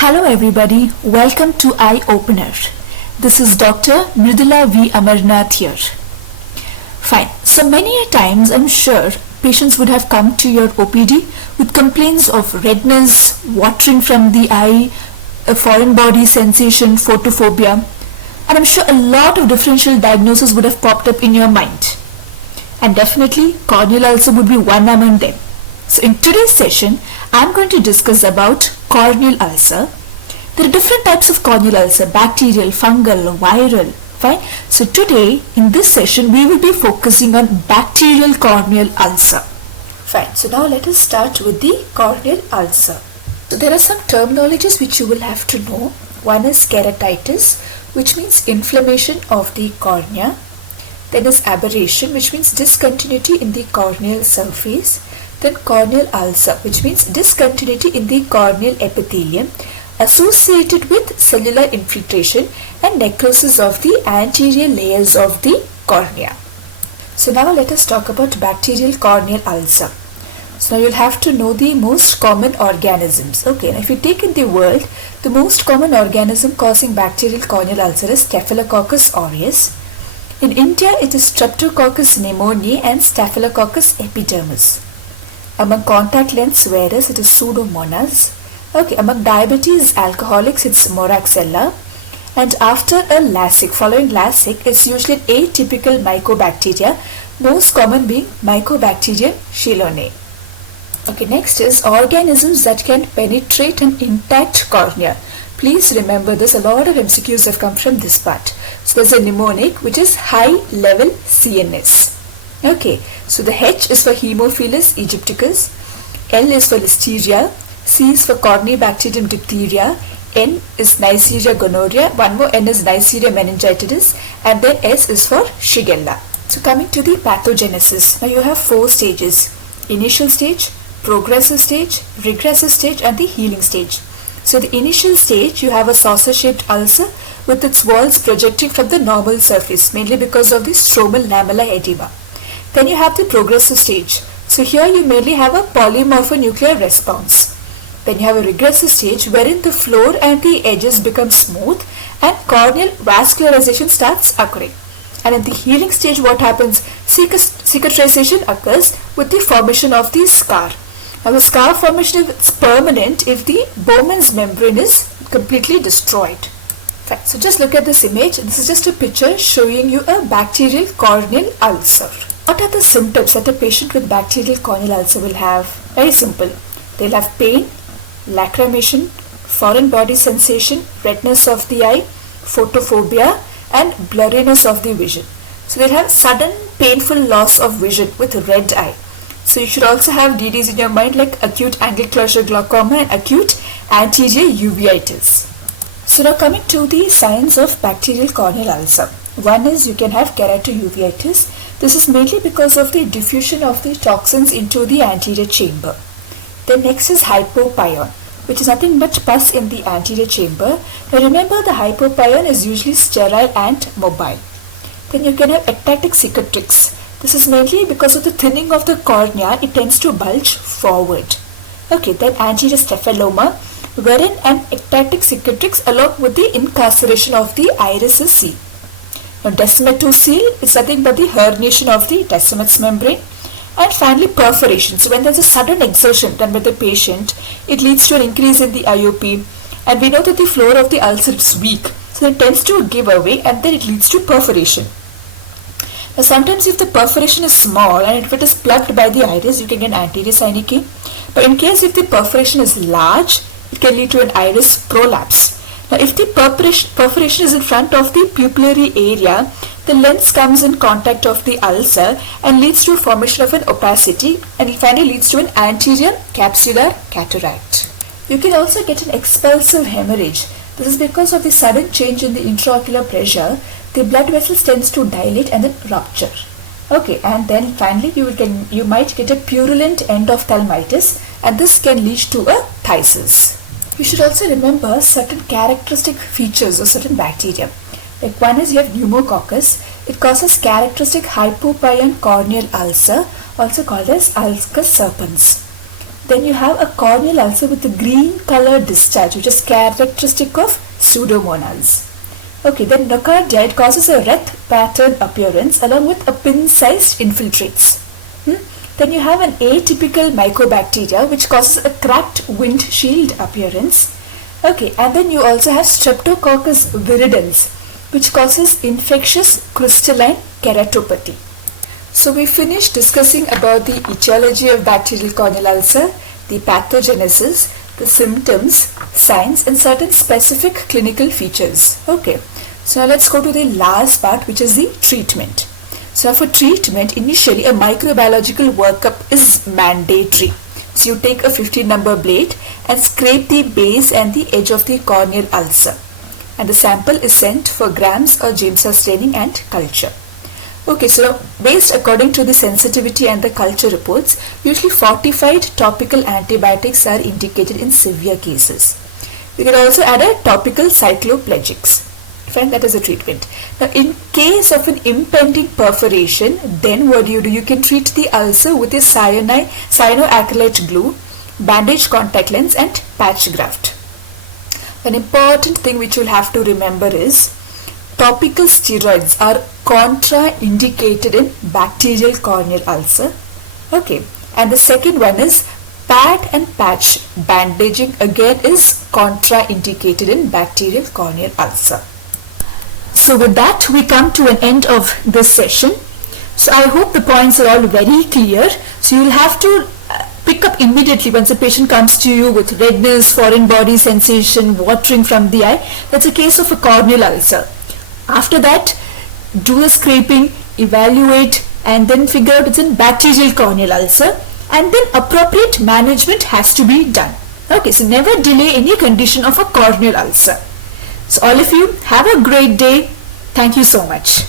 Hello everybody, welcome to Eye Opener. This is Dr. Mridula V. Amarnath here. Fine, so many a times I'm sure patients would have come to your OPD with complaints of redness, watering from the eye, a foreign body sensation, photophobia, and I'm sure a lot of differential diagnoses would have popped up in your mind. And definitely corneal ulcer would be one among them. So in today's session, I'm going to discuss about corneal ulcer. There are different types of corneal ulcer, bacterial, fungal, viral. Fine. So today in this session, we will be focusing on bacterial corneal ulcer. Fine. So now let us start with the corneal ulcer. So there are some terminologies which you will have to know. One is keratitis, which means inflammation of the cornea. Then is aberration, which means discontinuity in the corneal surface. Then corneal ulcer, which means discontinuity in the corneal epithelium associated with cellular infiltration and necrosis of the anterior layers of the cornea. So now let us talk about bacterial corneal ulcer. So now you'll have to know the most common organisms. Okay, now if you take in the world, the most common organism causing bacterial corneal ulcer is Staphylococcus aureus. In India, it is Streptococcus pneumoniae and Staphylococcus epidermis. Among contact lens wearers, it is Pseudomonas. Okay, among diabetes alcoholics, it's Moraxella. And after a LASIK, following LASIK, it's usually an atypical mycobacteria, most common being Mycobacterium chelonae. Okay, next is organisms that can penetrate an intact cornea. Please remember this, a lot of MCQs have come from this part. So there's a mnemonic, which is high level CNS. Okay, so the H is for Haemophilus aegypticus, L is for Listeria, C is for Corynebacterium diphtheria, N is Neisseria gonorrhea, one more N is Neisseria meningitidis, and then S is for Shigella. So coming to the pathogenesis, now you have 4 stages: initial stage, progressive stage, regressive stage, and the healing stage. So the initial stage, you have a saucer-shaped ulcer with its walls projecting from the normal surface, mainly because of the stromal lamellar edema. Then you have the progressive stage. So here you mainly have a polymorphonuclear response. Then you have a regressive stage wherein the floor and the edges become smooth and corneal vascularization starts occurring. And in the healing stage, what happens? Cicatrization occurs with the formation of the scar. Now the scar formation is permanent if the Bowman's membrane is completely destroyed. Fine. So just look at this image. This is just a picture showing you a bacterial corneal ulcer. What are the symptoms that a patient with bacterial corneal ulcer will have? Very simple. They'll have pain, lacrimation, foreign body sensation, redness of the eye, photophobia, and blurriness of the vision. So they'll have sudden painful loss of vision with red eye. So you should also have DDs in your mind like acute angle closure glaucoma and acute anterior uveitis. So now coming to the signs of bacterial corneal ulcer. One is you can have keratouveitis. This is mainly because of the diffusion of the toxins into the anterior chamber. Then next is hypopyon, which is nothing but pus in the anterior chamber. Now remember, the hypopyon is usually sterile and mobile. Then you can have ectatic cicatrix. This is mainly because of the thinning of the cornea, it tends to bulge forward. Okay, then anterior staphyloma, wherein an ectatic cicatrix along with the incarceration of the iris is seen. Now descemetocele is nothing but the herniation of the Descemet's membrane. And finally perforation. So when there is a sudden exertion done by the patient, it leads to an increase in the IOP. And we know that the floor of the ulcer is weak. So it tends to give away and then it leads to perforation. Now sometimes if the perforation is small and if it is plugged by the iris, you can get anterior synechiae. But in case if the perforation is large, it can lead to an iris prolapse. Now if the perforation is in front of the pupillary area, the lens comes in contact of the ulcer and leads to a formation of an opacity, and it finally leads to an anterior capsular cataract. You can also get an expulsive hemorrhage. This is because of the sudden change in the intraocular pressure. The blood vessels tends to dilate and then rupture. Okay, and then finally you might get a purulent endophthalmitis, and this can lead to a phthisis. You should also remember certain characteristic features of certain bacteria. Like one is you have pneumococcus. It causes characteristic hypopyon corneal ulcer, also called as Ulcus serpens. Then you have a corneal ulcer with a green colored discharge, which is characteristic of Pseudomonas. Okay, then nocardia, it causes a red pattern appearance along with a pin-sized infiltrates. Then you have an atypical mycobacteria which causes a cracked windshield appearance. Okay, and then you also have Streptococcus viridans which causes infectious crystalline keratopathy. So we finished discussing about the etiology of bacterial corneal ulcer, the pathogenesis, the symptoms, signs and certain specific clinical features. Okay, so now let's go to the last part, which is the treatment. So for treatment, initially a microbiological workup is mandatory. So you take a 15-number blade and scrape the base and the edge of the corneal ulcer. And the sample is sent for grams or Giemsa staining and culture. Okay, so based according to the sensitivity and the culture reports, usually fortified topical antibiotics are indicated in severe cases. We can also add a topical cycloplegics. Fine, that is a treatment. Now, in case of an impending perforation, then what do? You can treat the ulcer with a cyanoacrylate glue, bandage contact lens and patch graft. An important thing which you'll have to remember is topical steroids are contraindicated in bacterial corneal ulcer. Okay, and the second one is pad and patch bandaging again is contraindicated in bacterial corneal ulcer. So with that, we come to an end of this session. So I hope the points are all very clear. So you'll have to pick up immediately once a patient comes to you with redness, foreign body sensation, watering from the eye. That's a case of a corneal ulcer. After that, do a scraping, evaluate and then figure out it's in bacterial corneal ulcer, and then appropriate management has to be done. Okay, so never delay any condition of a corneal ulcer. So all of you have a great day. Thank you so much.